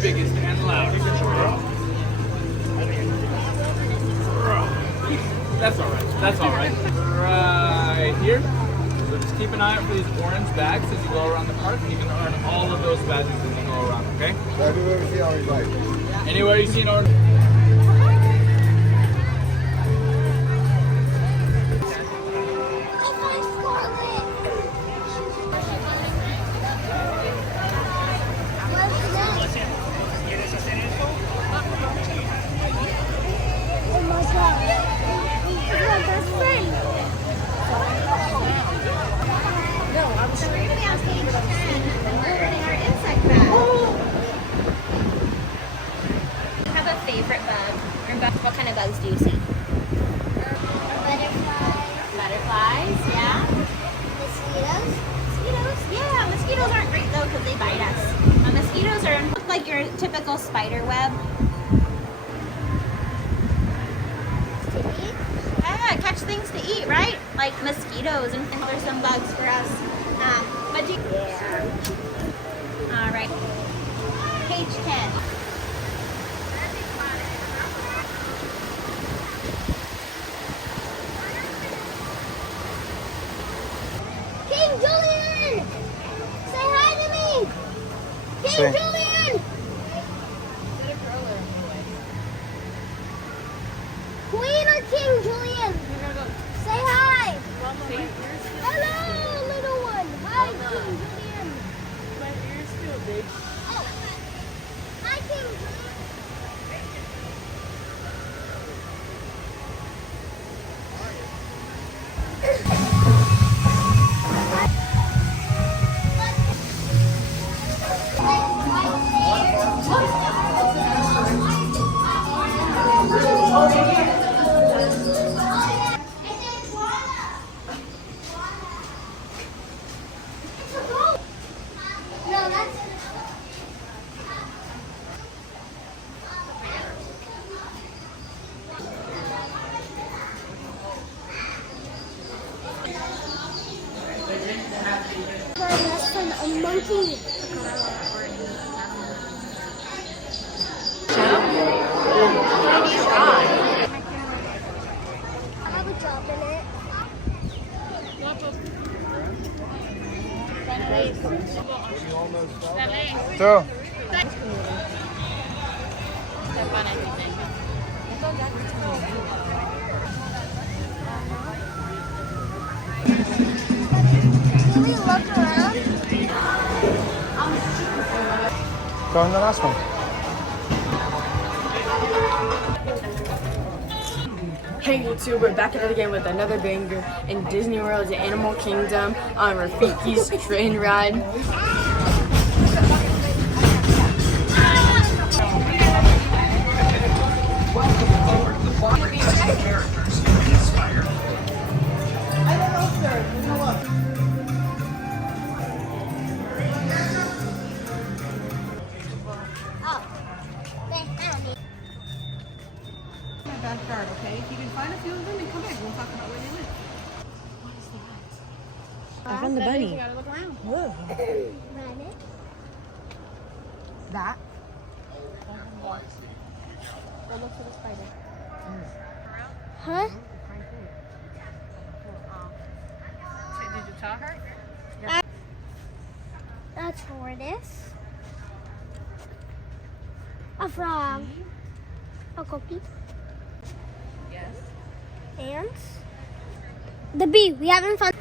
biggest and loudest. That's all right. That's all right. Right here. So just keep an eye out for these orange bags as you go around the park. You can earn all of those badges as you go around, okay? Everywhere you see orange light. Anywhere you see an orange. Favorite bug? What kind of bugs do you see? Butterflies. Butterflies, yeah. Mosquitoes. Mosquitoes, yeah. Mosquitoes aren't great though because they bite us. Mosquitoes look like your typical spider web. Yeah, catch things to eat, right? Like mosquitoes, and there's some bugs for us. But you. Yeah. All right. Page 10. King Julian! Say hi to me! King Say. Julian! Queen or King Julian? Say hi! Hello, little one! Hi, King Julian! My ears feel big. Oh. Hi, King Julian! No, that's... My best friend, a monkey. I have a job in it. Two. Can we look around? Go in the last one. Hey YouTube, we're back at it again with another banger in Disney World's Animal Kingdom on Rafiki's train ride. Oh, they found me. Backyard, okay? If you can find a few of them and come back, we'll talk about where they live. What is that? I found the bunny. You gotta look around. Rabbit. That. Go look for the spider. Huh? Did you tell her? A tortoise. A frog. A cookie. Yes. Ants. The bee. We haven't found. Are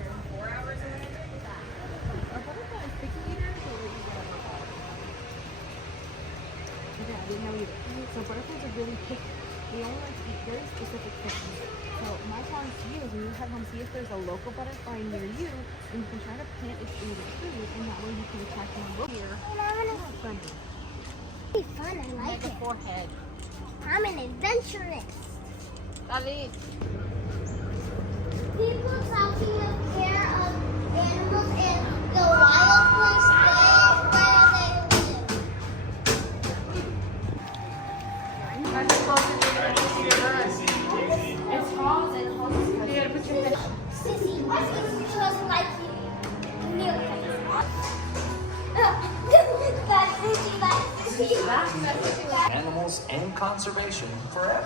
butterflies picky eaters or they eat whatever? Okay, I didn't know either. So butterflies are really picky. They only like to eat very specific things. So my challenge to you is when you head home, see if there's a local butterfly near you, and you can try to plant its native food, and that way you can attract them here. Be fun. I like it. Forehead. I'm an adventurous. David. People taking care of animals in the wild place where they live. It's falls and falls. You gotta put your head. Sissy, she doesn't like you. Neil. That's Sissy, that's Animals and conservation forever.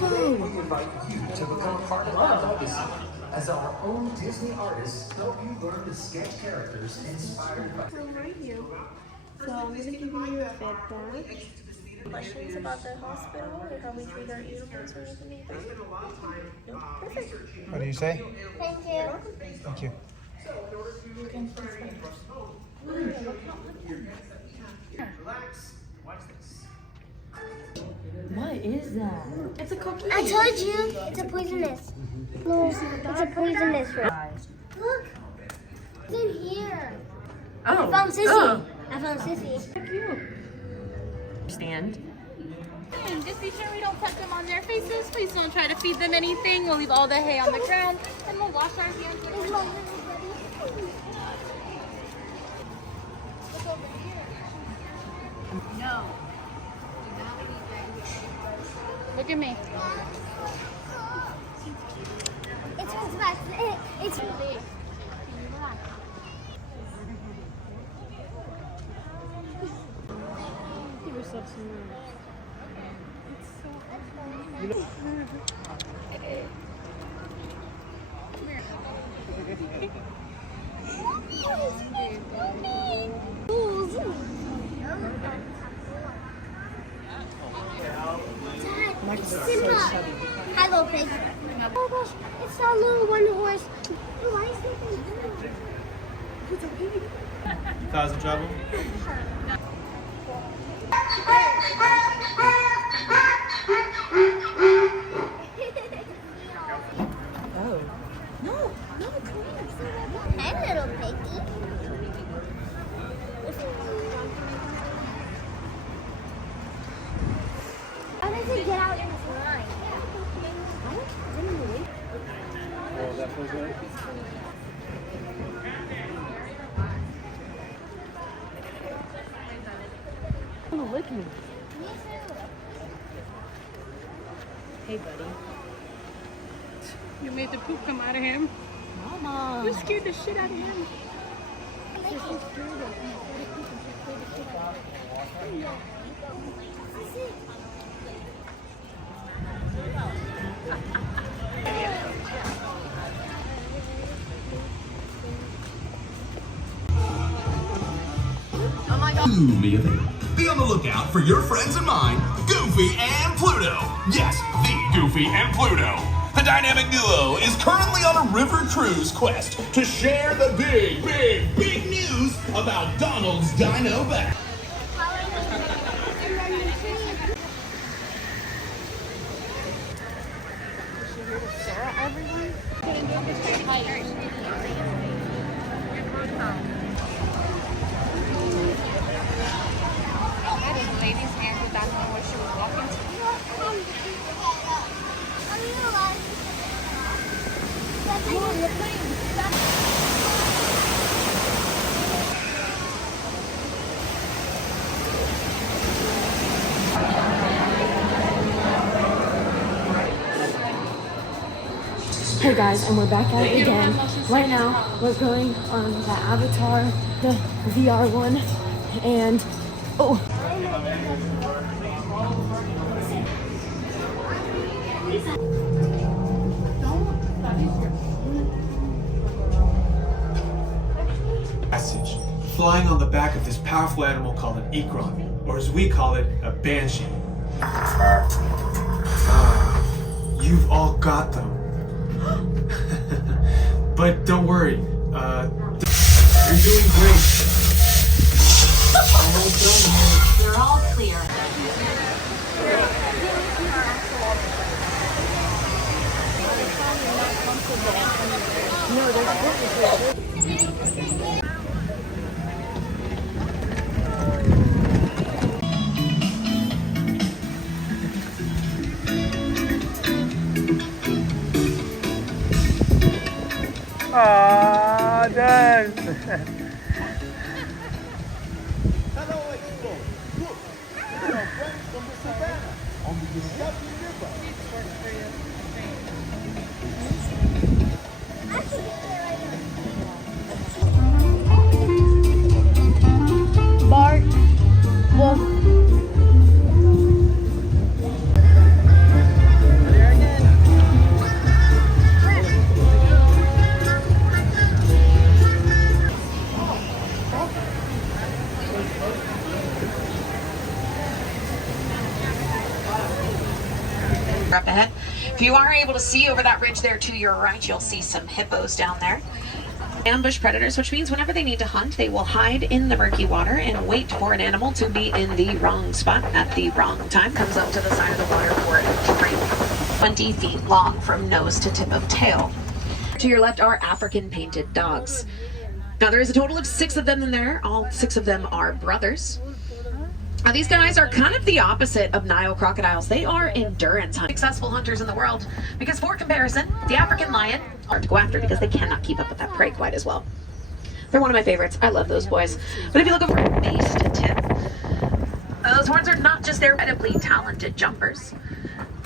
We invite you to become part of our legacy as our own Disney artists help you learn to sketch characters inspired by. I'm right here. So I'm gonna give you your feedback. Questions about the hospital or how we treat our animals or anything like that? No? Perfect. What do you say? Thank you. Thank you. What is that? It's a cookie. I told you it's a poisonous. No, it's a poisonous fruit. Look, it's in here. Oh. I found Sissy. Oh. I found Sissy. Stand. And just be sure we don't put them on their faces. Please don't try to feed them anything. We'll leave all the hay on the ground and we'll wash our hands with There's it. my little buddy. Look over here. No. Look at me. It's what's back. It's Give yourself some room. Simba. Hi, little pig. Oh gosh, it's that little one horse. Why is it? Cause trouble? Oh. Hi, little piggy. How does it get out in this line? Oh, that feels good. Oh, look at me. Me too. Hey, buddy. You made the poop come out of him. Mama. You scared the shit out of him. Be on the lookout for your friends and mine, Goofy and Pluto. Yes, the Goofy and Pluto. The dynamic duo is currently on a river cruise quest to share the big news about Donald's Dino Back. Hey guys, and we're back at it again. Right now, we're going on the Avatar, the VR one, and oh. Passage, flying on the back of this powerful animal called an ikron, or as we call it, a banshee. You've all got them. But don't worry, you're doing great. Almost done here. They're all clear. No, they're Ah, done. Hello, Expo. Look, these are friends from the savannah on the Discovery River. I should do it right now. Up ahead. If you are able to see over that ridge there to your right, you'll see some hippos down there. Ambush predators, which means whenever they need to hunt, they will hide in the murky water and wait for an animal to be in the wrong spot at the wrong time. Comes up to the side of the water for a drink. 20 feet long from nose to tip of tail. To your left are African painted dogs. Now there is a total of 6 of them in there. All 6 of them are brothers. Now these guys are kind of the opposite of Nile crocodiles. They are endurance hunters. Successful hunters in the world, because for comparison, the African lion hard to go after because they cannot keep up with that prey quite as well. They're one of my favorites. I love those boys. But if you look over base to tip, those horns are not just their incredibly talented jumpers.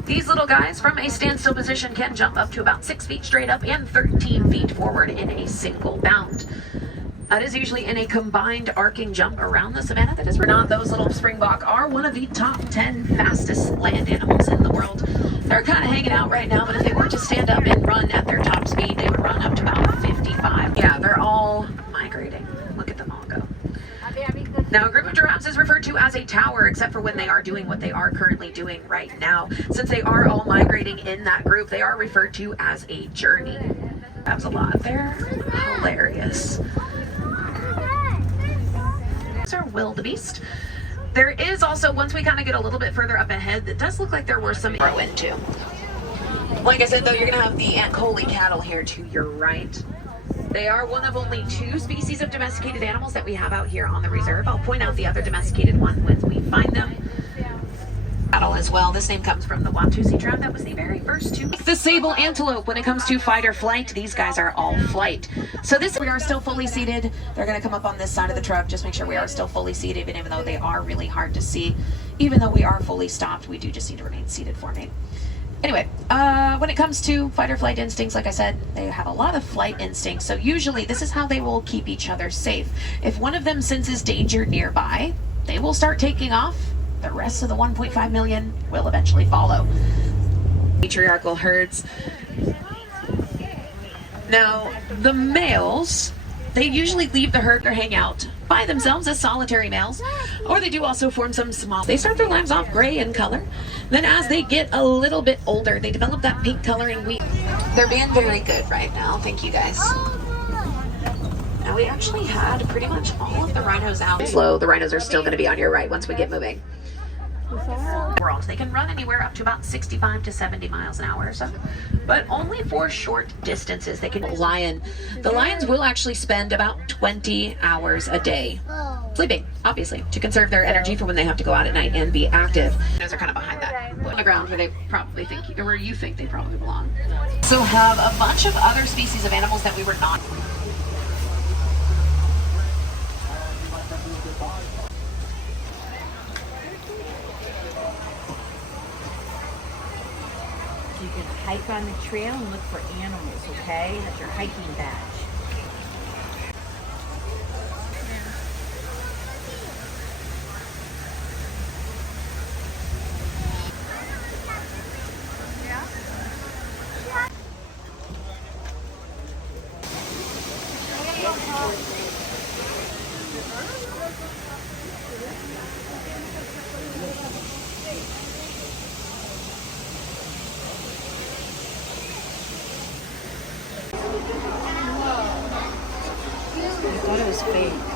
These little guys from a standstill position can jump up to about 6 feet straight up and 13 feet forward in a single bound. That is usually in a combined arcing jump around the savannah. That is not. Those little springbok are one of the top 10 fastest land animals in the world. They're kind of hanging out right now, but if they were to stand up and run at their top speed, they would run up to about 55. Yeah, they're all migrating. Look at them all go. Now, a group of giraffes is referred to as a tower, except for when they are doing what they are currently doing right now. Since they are all migrating in that group, they are referred to as a journey. That was a lot. They're hilarious. These are wildebeest. There is also, once we kind of get a little bit further up ahead, it does look like there were some to grow into. Like I said, though, you're going to have the Ankoli cattle here to your right. They are one of only 2 species of domesticated animals that we have out here on the reserve. I'll point out the other domesticated one when we find them. Cattle as well. This name comes from the Watusi tribe. That was the very first 2. The sable antelope. When it comes to fight or flight, these guys are all flight. So we are still fully seated. They're going to come up on this side of the truck. Just make sure we are still fully seated, even though they are really hard to see. Even though we are fully stopped, we do just need to remain seated for me. Anyway, when it comes to fight or flight instincts, like I said, they have a lot of flight instincts. So usually this is how they will keep each other safe. If one of them senses danger nearby, they will start taking off. The rest of the 1.5 million will eventually follow. Matriarchal herds. Now, the males, they usually leave the herd or hang out by themselves as solitary males, or they do also form some small. They start their lives off gray in color. Then as they get a little bit older, they develop that pink coloring. They're being very good right now. Thank you guys. Now we actually had pretty much all of the rhinos out. Slow, the rhinos are still going to be on your right once we get moving. World. They can run anywhere up to about 65 to 70 miles an hour or so, but only for short distances. They can lion. The lions will actually spend about 20 hours a day sleeping, obviously, to conserve their energy for when they have to go out at night and be active. Those are kind of behind that on the ground where they probably think, or where you think they probably belong. So have a bunch of other species of animals that we were not. You can hike on the trail and look for animals, okay? That's your hiking badge. I thought it was fake.